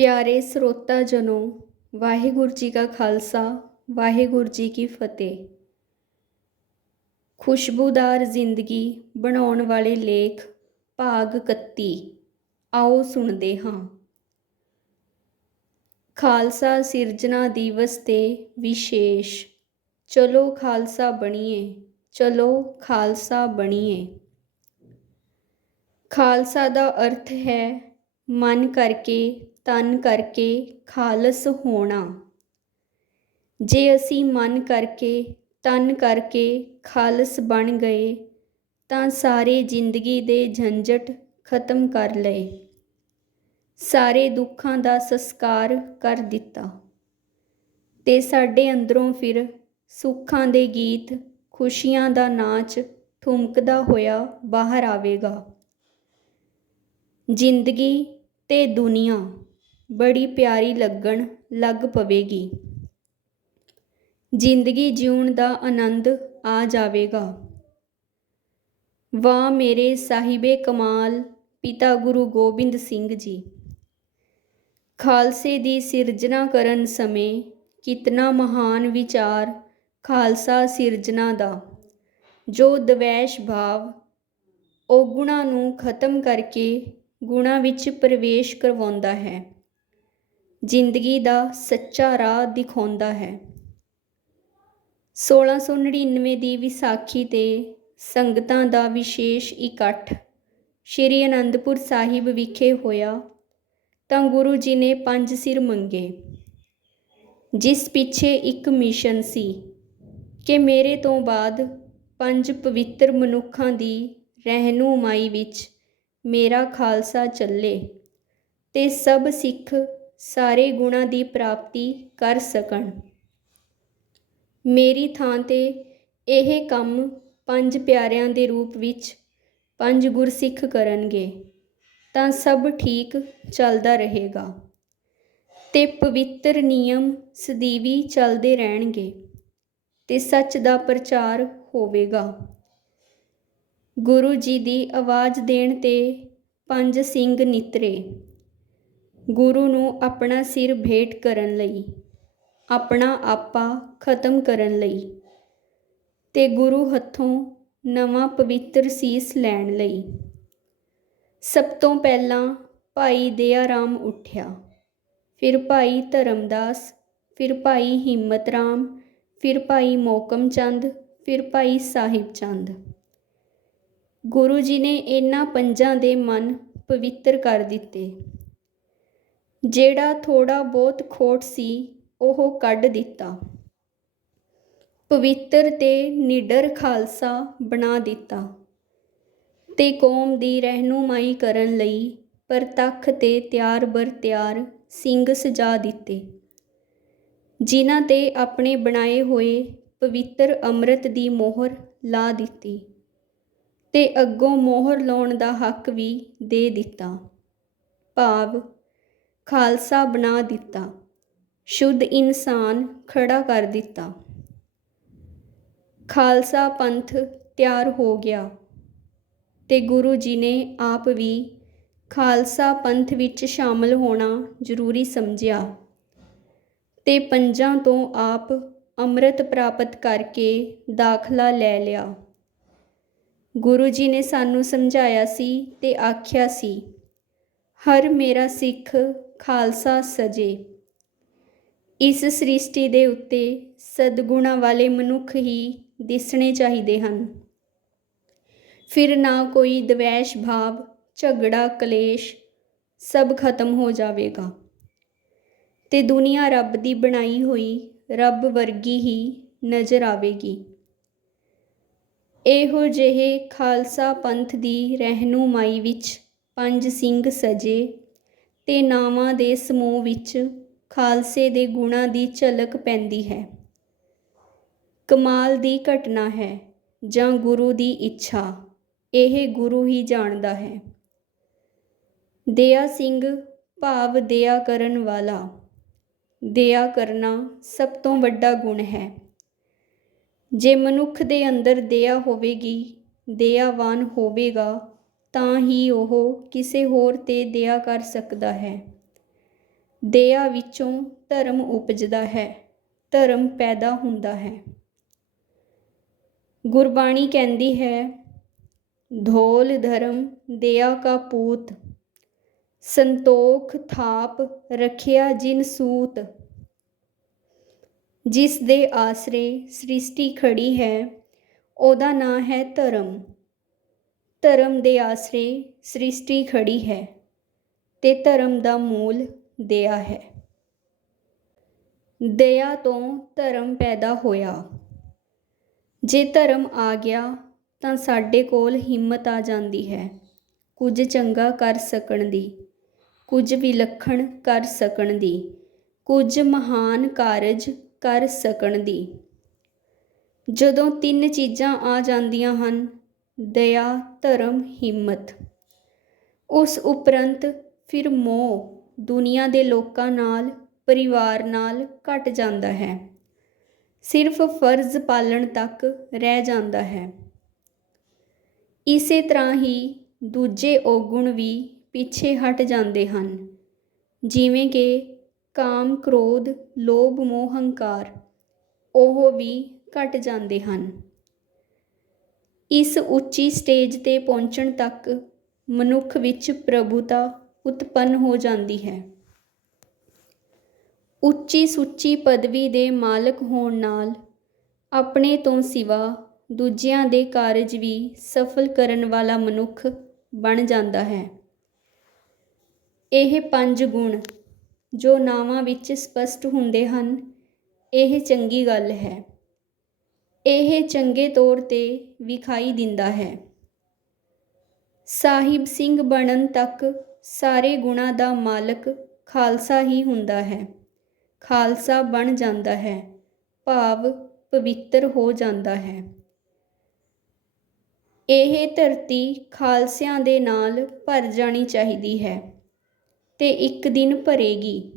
ਪਿਆਰੇ ਸਰੋਤਾ ਜਨੋ, ਵਾਹਿਗੁਰੂ ਜੀ ਕਾ ਖਾਲਸਾ, ਵਾਹਿਗੁਰੂ ਜੀ ਕੀ ਫਤਿਹ। ਖੁਸ਼ਬੂਦਾਰ ਜ਼ਿੰਦਗੀ ਬਣਾਉਣ ਵਾਲੇ ਲੇਖ, ਭਾਗ 31 ਆਓ ਸੁਣਦੇ ਹਾਂ। ਖਾਲਸਾ ਸਿਰਜਣਾ ਦਿਵਸ ਤੇ ਵਿਸ਼ੇਸ਼, ਚਲੋ ਖਾਲਸਾ ਬਣੀਏ, ਚਲੋ ਖਾਲਸਾ ਬਣੀਏ। ਖਾਲਸਾ ਦਾ ਅਰਥ ਹੈ, ਮਨ ਕਰਕੇ ਤਨ ਕਰਕੇ ਖਾਲਸ ਹੋਣਾ। ਜੇ ਅਸੀਂ ਮਨ ਕਰਕੇ, ਤਨ ਕਰਕੇ ਖਾਲਸ ਬਣ ਗਏ, ਤਾਂ ਸਾਰੇ ਜ਼ਿੰਦਗੀ ਦੇ ਝੰਜਟ ਖਤਮ ਕਰ ਲਏ। ਸਾਰੇ ਦੁੱਖਾਂ ਦਾ ਸੰਸਕਾਰ ਕਰ ਦਿੱਤਾ। ਤੇ ਸਾਡੇ ਅੰਦਰੋਂ ਫਿਰ ਸੁੱਖਾਂ ਦੇ ਗੀਤ, ਖੁਸ਼ੀਆਂ ਦਾ ਨਾਚ ਠੁਮਕਦਾ ਹੋਇਆ ਬਾਹਰ ਆਵੇਗਾ। ਜ਼ਿੰਦਗੀ ਤੇ ਦੁਨੀਆ। ਬੜੀ ਪਿਆਰੀ ਲੱਗਣ ਲੱਗ ਪਵੇਗੀ। ਜ਼ਿੰਦਗੀ ਜਿਉਣ ਦਾ ਆਨੰਦ ਆ ਜਾਵੇਗਾ। ਵਾਹ ਮੇਰੇ ਸਾਹਿਬੇ ਕਮਾਲ, ਪਿਤਾ ਗੁਰੂ ਗੋਬਿੰਦ ਸਿੰਘ ਜੀ। ਖਾਲਸੇ ਦੀ ਸਿਰਜਣਾ ਕਰਨ ਸਮੇਂ ਕਿਤਨਾ ਮਹਾਨ ਵਿਚਾਰ ਖਾਲਸਾ ਸਿਰਜਣਾ ਦਾ। ਜੋ ਦਵੈਸ਼ ਭਾਵ ਔਗੁਣਾ ਨੂੰ ਖਤਮ ਕਰਕੇ ਗੁਣਾ ਵਿੱਚ ਪ੍ਰਵੇਸ਼ ਕਰਵਾਉਂਦਾ ਹੈ। ਜ਼ਿੰਦਗੀ ਦਾ ਸੱਚਾ ਰਾਹ ਦਿਖਾਉਂਦਾ ਹੈ। 1699 ਦੀ ਵਿਸਾਖੀ ਤੇ ਸੰਗਤਾਂ ਦਾ ਵਿਸ਼ੇਸ਼ ਇਕੱਠ ਸ਼੍ਰੀ ਅਨੰਦਪੁਰ ਸਾਹਿਬ ਵਿਖੇ ਹੋਇਆ ਤਾਂ ਗੁਰੂ ਜੀ ਨੇ ਪੰਜ ਸਿਰ ਮੰਗੇ। ਜਿਸ ਪਿੱਛੇ ਇੱਕ ਮਿਸ਼ਨ ਸੀ ਕਿ ਮੇਰੇ ਤੋਂ ਬਾਅਦ ਪੰਜ ਪਵਿੱਤਰ ਮਨੁੱਖਾਂ ਦੀ ਰਹਿਨੁਮਾਈ ਵਿੱਚ ਮੇਰਾ ਖਾਲਸਾ ਚੱਲੇ ਤੇ ਸਭ ਸਿੱਖ ਸਾਰੇ ਗੁਣਾਂ ਦੀ ਪ੍ਰਾਪਤੀ ਕਰ ਸਕਣ। ਮੇਰੀ ਥਾਂ ਤੇ ਇਹ ਕੰਮ ਪੰਜ ਪਿਆਰਿਆਂ ਦੇ ਰੂਪ ਵਿੱਚ ਪੰਜ ਗੁਰਸਿੱਖ ਕਰਨਗੇ, ਤਾਂ ਸਭ ਠੀਕ ਚੱਲਦਾ ਰਹੇਗਾ। ਤੇ ਪਵਿੱਤਰ ਨਿਯਮ ਸਦੀਵੀ ਚੱਲਦੇ ਰਹਿਣਗੇ, ਤੇ ਸੱਚ ਦਾ ਪ੍ਰਚਾਰ ਹੋਵੇਗਾ। ਗੁਰੂ ਜੀ ਦੀ ਆਵਾਜ਼ ਦੇਣ ਤੇ ਪੰਜ ਸਿੰਘ ਨਿਤਰੇ। ਗੁਰੂ ਨੂੰ ਆਪਣਾ ਸਿਰ ਭੇਟ ਕਰਨ ਲਈ, ਆਪਣਾ ਆਪਾ ਖਤਮ ਕਰਨ ਲਈ ਤੇ ਗੁਰੂ ਹੱਥੋਂ ਨਵਾਂ ਪਵਿੱਤਰ ਸੀਸ ਲੈਣ ਲਈ। ਸਭ ਤੋਂ ਪਹਿਲਾਂ ਭਾਈ ਦਇਆ ਰਾਮ ਉੱਠਿਆ, ਫਿਰ ਭਾਈ ਧਰਮਦਾਸ, ਫਿਰ ਭਾਈ ਹਿੰਮਤ ਰਾਮ ਫਿਰ ਭਾਈ ਮੋਕਮ ਚੰਦ ਫਿਰ ਭਾਈ ਸਾਹਿਬ ਚੰਦ ਗੁਰੂ ਜੀ ਨੇ ਇਹਨਾਂ ਪੰਜਾਂ ਦੇ ਮਨ ਪਵਿੱਤਰ ਕਰ ਦਿੱਤੇ। ਜਿਹੜਾ ਥੋੜਾ ਬਹੁਤ ਖੋਟ ਸੀ, ਉਹ ਕੱਢ ਦਿੱਤਾ। ਪਵਿੱਤਰ ਤੇ ਨਿਡਰ ਖਾਲਸਾ ਬਣਾ ਦਿੱਤਾ ਤੇ ਕੌਮ ਦੀ ਰਹਿਨੁਮਾਈ ਕਰਨ ਲਈ ਪ੍ਰਤੱਖ ਤੇ ਤਿਆਰ ਬਰ ਤਿਆਰ ਸਿੰਘ ਸਜਾ ਦਿੱਤੇ। ਜਿਨ੍ਹਾਂ ਤੇ ਆਪਣੇ ਬਣਾਏ ਹੋਏ ਪਵਿੱਤਰ ਅੰਮ੍ਰਿਤ ਦੀ ਮੋਹਰ ਲਾ ਦਿੱਤੀ ਤੇ ਅੱਗੋਂ ਮੋਹਰ ਲਾਉਣ ਦਾ ਹੱਕ ਵੀ ਦੇ ਦਿੱਤਾ। ਭਾਵ ਖਾਲਸਾ ਬਣਾ ਦਿੱਤਾ। ਸ਼ੁੱਧ ਇਨਸਾਨ ਖੜਾ ਕਰ ਦਿੱਤਾ। ਖਾਲਸਾ ਪੰਥ ਤਿਆਰ ਹੋ ਗਿਆ ਤੇ ਗੁਰੂ ਜੀ ਨੇ ਆਪ ਵੀ ਖਾਲਸਾ ਪੰਥ ਵਿੱਚ ਸ਼ਾਮਲ ਹੋਣਾ ਜ਼ਰੂਰੀ ਸਮਝਿਆ ਤੇ ਪੰਜਾਂ ਤੋਂ ਆਪ ਅੰਮ੍ਰਿਤ ਪ੍ਰਾਪਤ ਕਰਕੇ ਦਾਖਲਾ ਲੈ ਲਿਆ। ਗੁਰੂ ਜੀ ਨੇ ਸਾਨੂੰ ਸਮਝਾਇਆ ਸੀ ਤੇ ਆਖਿਆ ਸੀ, ਹਰ ਮੇਰਾ ਸਿੱਖ ਖਾਲਸਾ ਸਜੇ। ਇਸ ਸ੍ਰਿਸ਼ਟੀ ਦੇ ਉੱਤੇ ਸਦਗੁਣਾ ਵਾਲੇ ਮਨੁੱਖ ਹੀ ਦਿਸਣੇ ਚਾਹੀਦੇ ਹਨ। ਫਿਰ ਨਾ ਕੋਈ ਦਵੈਸ਼ ਭਾਵ, ਝਗੜਾ, ਕਲੇਸ਼ ਸਭ ਖਤਮ ਹੋ ਜਾਵੇਗਾ। ਤੇ ਦੁਨੀਆ ਰੱਬ ਦੀ ਬਣਾਈ ਹੋਈ ਰੱਬ ਵਰਗੀ ਹੀ ਨਜ਼ਰ ਆਵੇਗੀ। ਇਹੋ ਜਿਹੇ ਖਾਲਸਾ ਪੰਥ ਦੀ ਰਹਿਨੁਮਾਈ ਵਿੱਚ ਪੰਜ ਸਿੰਘ ਸਜੇ ਤੇ ਨਾਵਾਂ ਦੇ ਸਮੂਹ ਵਿੱਚ ਖਾਲਸੇ ਦੇ ਗੁਣਾਂ ਦੀ ਝਲਕ ਪੈਂਦੀ ਹੈ। ਕਮਾਲ ਦੀ ਘਟਨਾ ਹੈ ਜਾਂ ਗੁਰੂ ਦੀ ਇੱਛਾ, ਇਹ ਗੁਰੂ ਹੀ ਜਾਣਦਾ ਹੈ। ਦਇਆ ਸਿੰਘ ਭਾਵ ਦਇਆ ਕਰਨ ਵਾਲਾ ਦਇਆ ਕਰਨਾ ਸਭ ਤੋਂ ਵੱਡਾ ਗੁਣ ਹੈ। ਜੇ ਮਨੁੱਖ ਦੇ ਅੰਦਰ ਦਇਆ ਹੋਵੇਗੀ ਦਇਆਵਾਨ ਹੋਵੇਗਾ ਤਾਂ ਹੀ ਉਹ ਕਿਸੇ ਹੋਰ ਤੇ ਦਇਆ ਕਰ ਸਕਦਾ ਹੈ। ਦਇਆ ਵਿੱਚੋਂ ਧਰਮ ਉਪਜਦਾ ਹੈ, ਧਰਮ ਪੈਦਾ ਹੁੰਦਾ ਹੈ। ਗੁਰਬਾਣੀ ਕਹਿੰਦੀ ਹੈ, ਧੋਲ ਧਰਮ ਦਇਆ ਕਾ ਪੂਤ, ਸੰਤੋਖ ਥਾਪ ਰਖਿਆ ਜਿਨ ਸੂਤ। ਜਿਸ ਦੇ ਆਸਰੇ ਸ੍ਰਿਸ਼ਟੀ ਖੜੀ ਹੈ, ਉਹਦਾ ਨਾਂ ਹੈ ਧਰਮ। ਧਰਮ ਦੇ ਆਸਰੇ ਸ੍ਰਿਸ਼ਟੀ ਖੜੀ ਹੈ ਤੇ ਧਰਮ ਦਾ ਮੂਲ ਦਇਆ ਹੈ। ਦਇਆ ਤੋਂ ਧਰਮ ਪੈਦਾ ਹੋਇਆ। ਜੇ ਧਰਮ ਆ ਗਿਆ ਤਾਂ ਸਾਡੇ ਕੋਲ ਹਿੰਮਤ ਆ ਜਾਂਦੀ ਹੈ। ਕੁਝ ਚੰਗਾ ਕਰ ਸਕਣ ਦੀ, ਕੁਝ ਵਿਲੱਖਣ ਕਰ ਸਕਣ ਦੀ, ਕੁਝ ਮਹਾਨ ਕਾਰਜ ਕਰ ਸਕਣ ਦੀ। ਜਦੋਂ ਤਿੰਨ ਚੀਜ਼ਾਂ ਆ ਜਾਂਦੀਆਂ ਹਨ ਦਇਆ, ਧਰਮ, ਹਿੰਮਤ। ਉਸ ਉਪਰੰਤ ਫਿਰ ਮੋਹ ਦੁਨੀਆ ਦੇ ਲੋਕਾਂ ਨਾਲ, ਪਰਿਵਾਰ ਨਾਲ ਘਟ ਜਾਂਦਾ ਹੈ। ਸਿਰਫ ਫਰਜ਼ ਪਾਲਣ ਤੱਕ ਰਹਿ ਜਾਂਦਾ ਹੈ। ਇਸੇ ਤਰ੍ਹਾਂ ਹੀ ਦੂਜੇ ਔਗੁਣ ਵੀ ਪਿੱਛੇ ਹਟ ਜਾਂਦੇ ਹਨ। ਜਿਵੇਂ ਕਿ ਕਾਮ, ਕ੍ਰੋਧ, ਲੋਭ, ਮੋਹ, ਹੰਕਾਰ, ਉਹ ਵੀ ਘਟ ਜਾਂਦੇ ਹਨ। ਇਸ ਉੱਚੀ ਸਟੇਜ ਤੇ ਪਹੁੰਚਣ ਤੱਕ ਮਨੁੱਖ ਵਿੱਚ ਪ੍ਰਭੂਤਾ ਉਤਪੰਨ ਹੋ ਜਾਂਦੀ ਹੈ। ਉੱਚੀ ਸੁੱਚੀ ਪਦਵੀ ਦੇ ਮਾਲਕ ਹੋਣ ਨਾਲ ਆਪਣੇ ਤੋਂ ਸਿਵਾ ਦੂਜਿਆਂ ਦੇ ਕਾਰਜ ਵੀ ਸਫਲ ਕਰਨ ਵਾਲਾ ਮਨੁੱਖ ਬਣ ਜਾਂਦਾ ਹੈ। ਇਹ ਪੰਜ ਗੁਣ ਜੋ ਨਾਵਾਂ ਵਿੱਚ ਸਪਸ਼ਟ ਹੁੰਦੇ ਹਨ, ਇਹ ਚੰਗੀ ਗੱਲ ਹੈ। ਇਹ ਚੰਗੇ ਤੌਰ ਤੇ ਵਿਖਾਈ ਦਿੰਦਾ ਹੈ। ਸਾਹਿਬ ਸਿੰਘ ਬਣਨ ਤੱਕ ਸਾਰੇ ਗੁਣਾਂ ਦਾ ਮਾਲਕ ਖਾਲਸਾ ਹੀ ਹੁੰਦਾ ਹੈ। ਖਾਲਸਾ ਬਣ ਜਾਂਦਾ ਹੈ, ਭਾਵ ਪਵਿੱਤਰ ਹੋ ਜਾਂਦਾ ਹੈ। ਇਹ ਧਰਤੀ ਖਾਲਸਿਆਂ ਦੇ ਨਾਲ ਭਰ ਜਾਣੀ ਚਾਹੀਦੀ ਹੈ ਤੇ ਇੱਕ ਦਿਨ ਭਰੇਗੀ।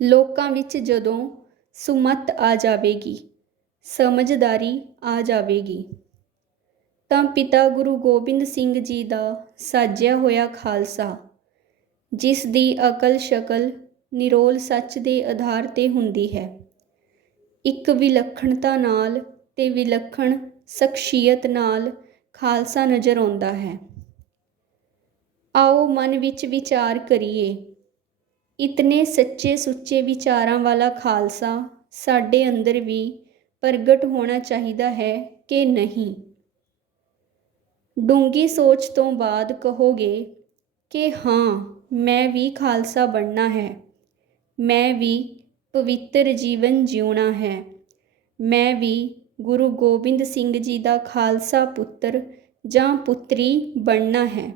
ਲੋਕਾਂ ਵਿੱਚ ਜਦੋਂ ਸੁਮਤ ਆ ਜਾਵੇਗੀ ਸਮਝਦਾਰੀ ਆ ਜਾਵੇਗੀ। ਤਾਂ ਪਿਤਾ ਗੁਰੂ ਗੋਬਿੰਦ ਸਿੰਘ ਜੀ ਦਾ ਸਾਜਿਆ ਹੋਇਆ ਖਾਲਸਾ, ਜਿਸ ਦੀ ਅਕਲ ਸ਼ਕਲ ਨਿਰੋਲ ਸੱਚ ਦੇ ਆਧਾਰ ਤੇ ਹੁੰਦੀ ਹੈ। ਇੱਕ ਵਿਲੱਖਣਤਾ ਨਾਲ ਤੇ ਵਿਲੱਖਣ ਸ਼ਖਸੀਅਤ ਨਾਲ ਖਾਲਸਾ ਨਜ਼ਰ ਆਉਂਦਾ ਹੈ। ਆਓ ਮਨ ਵਿੱਚ ਵਿਚਾਰ ਕਰੀਏ, ਇਤਨੇ ਸੱਚੇ ਸੁੱਚੇ ਵਿਚਾਰਾਂ ਵਾਲਾ ਖਾਲਸਾ ਸਾਡੇ ਅੰਦਰ ਵੀ ਪ੍ਰਗਟ ਹੋਣਾ ਚਾਹੀਦਾ ਹੈ ਕਿ ਨਹੀਂ? ਡੂੰਗੀ ਸੋਚ ਤੋਂ ਬਾਅਦ ਕਹੋਗੇ ਕਿ ਹਾਂ, ਮੈਂ ਵੀ ਖਾਲਸਾ ਬਣਨਾ ਹੈ। ਮੈਂ ਵੀ ਪਵਿੱਤਰ ਜੀਵਨ ਜਿਉਣਾ ਹੈ। ਮੈਂ ਵੀ ਗੁਰੂ ਗੋਬਿੰਦ ਸਿੰਘ ਜੀ ਦਾ ਖਾਲਸਾ ਪੁੱਤਰ ਜਾਂ ਪੁੱਤਰੀ ਬਣਨਾ ਹੈ।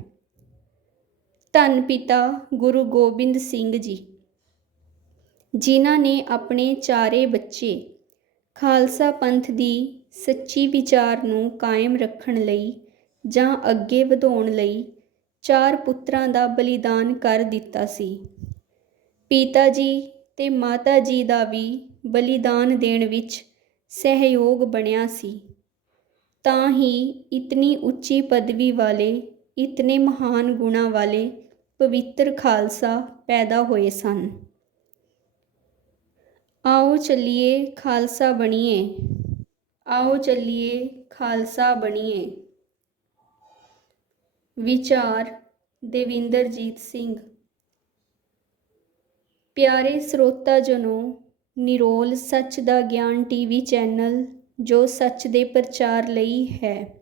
ਧੰਨ ਪਿਤਾ ਗੁਰੂ ਗੋਬਿੰਦ ਸਿੰਘ ਜੀ, ਜਿਨ੍ਹਾਂ ਨੇ ਆਪਣੇ ਚਾਰੇ ਬੱਚੇ ਖਾਲਸਾ ਪੰਥ ਦੀ ਸੱਚੀ ਵਿਚਾਰ ਨੂੰ ਕਾਇਮ ਰੱਖਣ ਲਈ ਜਾਂ ਅੱਗੇ ਵਧਾਉਣ ਲਈ ਚਾਰ ਪੁੱਤਰਾਂ ਦਾ ਬਲੀਦਾਨ ਕਰ ਦਿੱਤਾ ਸੀ। ਪਿਤਾ ਜੀ ਤੇ ਮਾਤਾ ਜੀ ਦਾ ਵੀ ਬਲੀਦਾਨ ਦੇਣ ਵਿੱਚ ਸਹਿਯੋਗ ਬਣਿਆ ਸੀ। ਤਾਂ ਹੀ ਇਤਨੀ ਉੱਚੀ ਪਦਵੀ ਵਾਲੇ, ਇਤਨੇ ਮਹਾਨ ਗੁਣਾ ਵਾਲੇ ਪਵਿੱਤਰ ਖਾਲਸਾ ਪੈਦਾ ਹੋਏ ਸਨ। ਆਓ ਚੱਲੀਏ, ਖਾਲਸਾ ਬਣੀਏ। ਆਓ ਚੱਲੀਏ, ਖਾਲਸਾ ਬਣੀਏ। ਵਿਚਾਰ ਦੇਵਿੰਦਰਜੀਤ ਸਿੰਘ। ਪਿਆਰੇ ਸਰੋਤਾ ਜਨੋ, ਨਿਰੋਲ ਸੱਚ ਦਾ ਗਿਆਨ ਟੀਵੀ ਚੈਨਲ, ਜੋ ਸੱਚ ਦੇ ਪ੍ਰਚਾਰ ਲਈ ਹੈ।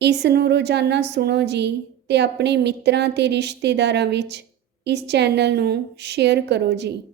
ਇਸ ਨੂੰ ਰੋਜ਼ਾਨਾ ਸੁਣੋ ਜੀ ਤੇ ਆਪਣੇ ਮਿੱਤਰਾਂ ਤੇ ਰਿਸ਼ਤੇਦਾਰਾਂ ਵਿੱਚ ਇਸ ਚੈਨਲ ਨੂੰ ਸ਼ੇਅਰ ਕਰੋ ਜੀ।